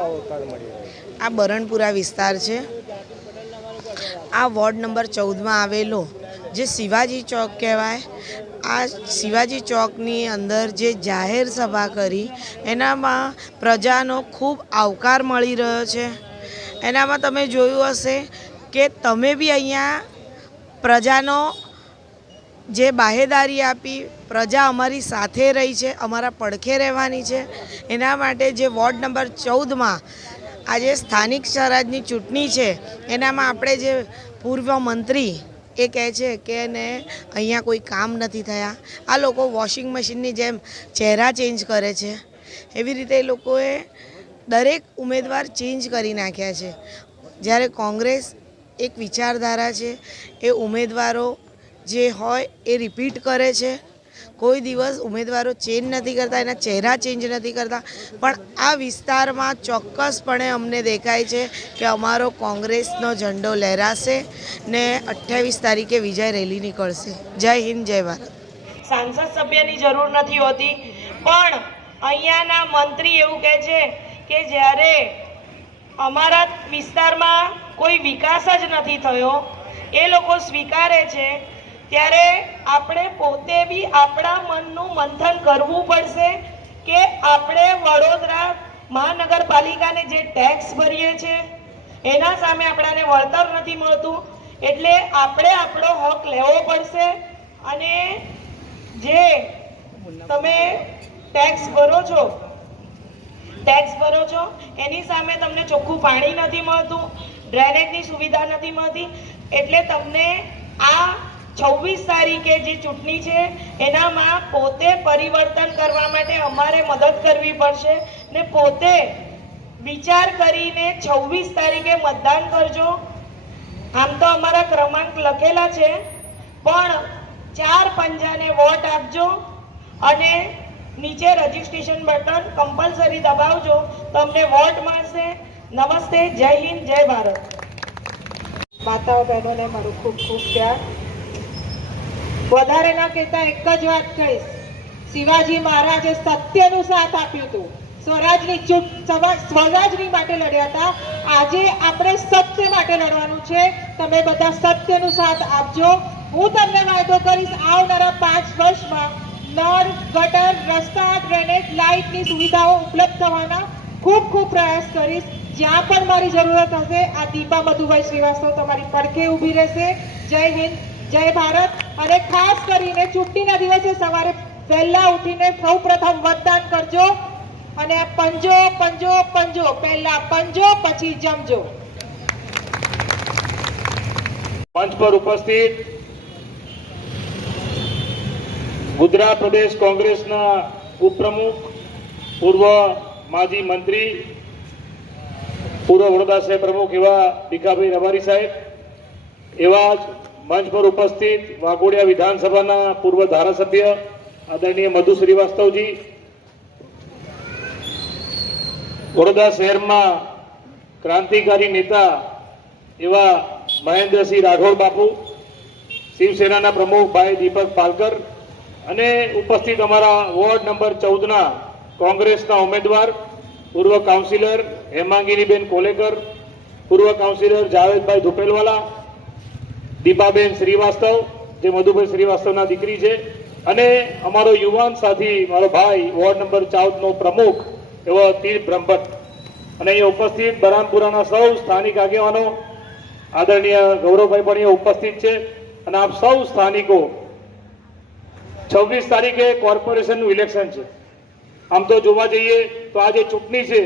આ બરણપુરા વિસ્તાર છે। આ વોર્ડ નંબર 14માં આવેલો જે શિવાજી ચોક કહેવાય, આ શિવાજી ચોકની અંદર જે જાહેર સભા કરી એનામાં પ્રજાનો ખૂબ આવકાર મળી રહ્યો છે। એનામાં તમે જોયું હશે કે તમે બી અહીંયા પ્રજાનો જે બાહેદારી આપી, પ્રજા અમારી સાથે રહી છે, અમારા પડખે રહેવાની છે। એના માટે જે વોર્ડ નંબર 14માં આજે સ્થાનિક સ્વરાજની ચૂંટણી છે એનામાં આપણે જે પૂર્વ મંત્રી એ કહે છે કે ને અહીંયા કોઈ કામ નથી થયા, આ લોકો વોશિંગ મશીનની જેમ ચહેરા ચેન્જ કરે છે, એવી રીતે એ લોકોએ દરેક ઉમેદવાર ચેન્જ કરી નાખ્યા છે। જ્યારે કોંગ્રેસ એક વિચારધારા છે, એ ઉમેદવારો જે હોય એ રિપીટ કરે છે, કોઈ દિવસ ઉમેદવારો ચેન્જ નથી કરતા, એના ચહેરા ચેન્જ નથી કરતા। પણ આ વિસ્તારમાં ચોક્કસપણે અમને દેખાય છે કે અમારો કોંગ્રેસનો ઝંડો લહેરાશે ને 28 તારીખે વિજય રેલી નીકળશે। જય હિન્દ, જય ભારત। સાંસદ સભ્યની જરૂર નથી હોતી, પણ અહીંયાના મંત્રી એવું કહે છે કે જ્યારે અમારા વિસ્તારમાં કોઈ વિકાસ જ નથી થયો, એ લોકો સ્વીકારે છે, ત્યારે આપણે પોતે બી આપણા મનનું મંથન કરવું પડશે કે આપણે વડોદરા મહાનગરપાલિકાને જે ટેક્સ ભરીએ છીએ એના સામે આપણને વળતર નથી મળતું, એટલે આપણે આપણો હક લેવો પડશે। અને જે તમે ટેક્સ ભરો છો એની સામે તમને ચોખ્ખું પાણી નથી મળતું, ડ્રેનેજની સુવિધા નથી મળતી, એટલે તમને આ 26 તારીખે જે ચૂંટણી છે એનામાં પોતે પરિવર્તન કરવા માટે અમારે મદદ કરવી પડશે ને પોતે વિચાર કરીને 26 તારીખે મતદાન કરજો। આમ તો અમારા ક્રમાંક લખેલા છે, પણ 4 પંજાને વોટ આપજો અને નીચે રજીસ્ટ્રેશન બટન કમ્પલસરી દબાવજો, તમને વોટ મળશે। નમસ્તે, જય હિન્દ, જય ભારત। માતાઓ બહેનોને મારું ખૂબ ખૂબ પ્યાર। વધારે ના કહેતા એક જ વાત કહીશ, શિવાજી મહારાજે સત્યનું સાથ આપ્યું હતું, સ્વરાજની માટે લડ્યા હતા, આજે આપણે સત્ય માટે લડવાનું છે। તમે બધા સત્યનું સાથ આપજો। હું તમને વાયદો કરીશ, આવનારા 5 વર્ષમાં નળ, ગટર, રસ્તા, ડ્રેનેજ, લાઇટની સુવિધાઓ ઉપલબ્ધ થવાના ખૂબ ખૂબ પ્રયાસ કરીશ। જ્યાં પણ મારી જરૂરત હશે, આ દીપા મધુભાઈ શ્રીવાસ્તવ તમારી પડખે ઊભી રહેશે। જય હિન્દ, જય ભારત। અને ખાસ કરીને ચૂંટણીના દિવસે સવારે વહેલા ઉઠીને સૌ પ્રથમ મતદાન કરજો અને પંજો પંજો પંજો, પહેલા પંજો પછી જમજો। મંચ પર ઉપસ્થિત ગુજરાત પ્રદેશ કોંગ્રેસના ઉપપ્રમુખ, પૂર્વ માજી મંત્રી, પૂર્વ વડોદરા શહેર પ્રમુખ એવા ભીખાભાઈ રબારી સાહેબ, એવા જ મંચ પર ઉપસ્થિત વાઘોડિયા વિધાનસભાના પૂર્વ ધારાસભ્ય આદરણીય મધુ શ્રીવાસ્તવજી, વડોદરા શહેરમાં ક્રાંતિકારી નેતા એવા મહેન્દ્રસિંહ રાઠોડ બાપુ, શિવસેનાના પ્રમુખ ભાઈ દીપક પાલકર અને ઉપસ્થિત અમારા વોર્ડ નંબર 14ના કોંગ્રેસના ઉમેદવાર પૂર્વ કાઉન્સિલર હેમાંગીનીબેન કોલેકર, પૂર્વ કાઉન્સિલર જાવેદભાઈ ધુપેલવાલા, દીપાબેન શ્રીવાસ્તવ જે મધુભાઈ શ્રીવાસ્તવના દીકરી છે, અને અમારો યુવાન સાથી મારો ભાઈ વોર્ડ નંબર 14નો પ્રમુખ એવો તીર બ્રહ્મભટ્ટ, અને અહીંયા ઉપસ્થિત બરાનપુરાના સૌ સ્થાનિક આગેવાનો, આદરણીય ગૌરવભાઈ પણ અહીંયા ઉપસ્થિત છે। અને આપ સૌ સ્થાનિકો, 26 તારીખે કોર્પોરેશનનું ઇલેક્શન છે। આમ તો જોવા જઈએ તો આ જે ચૂંટણી છે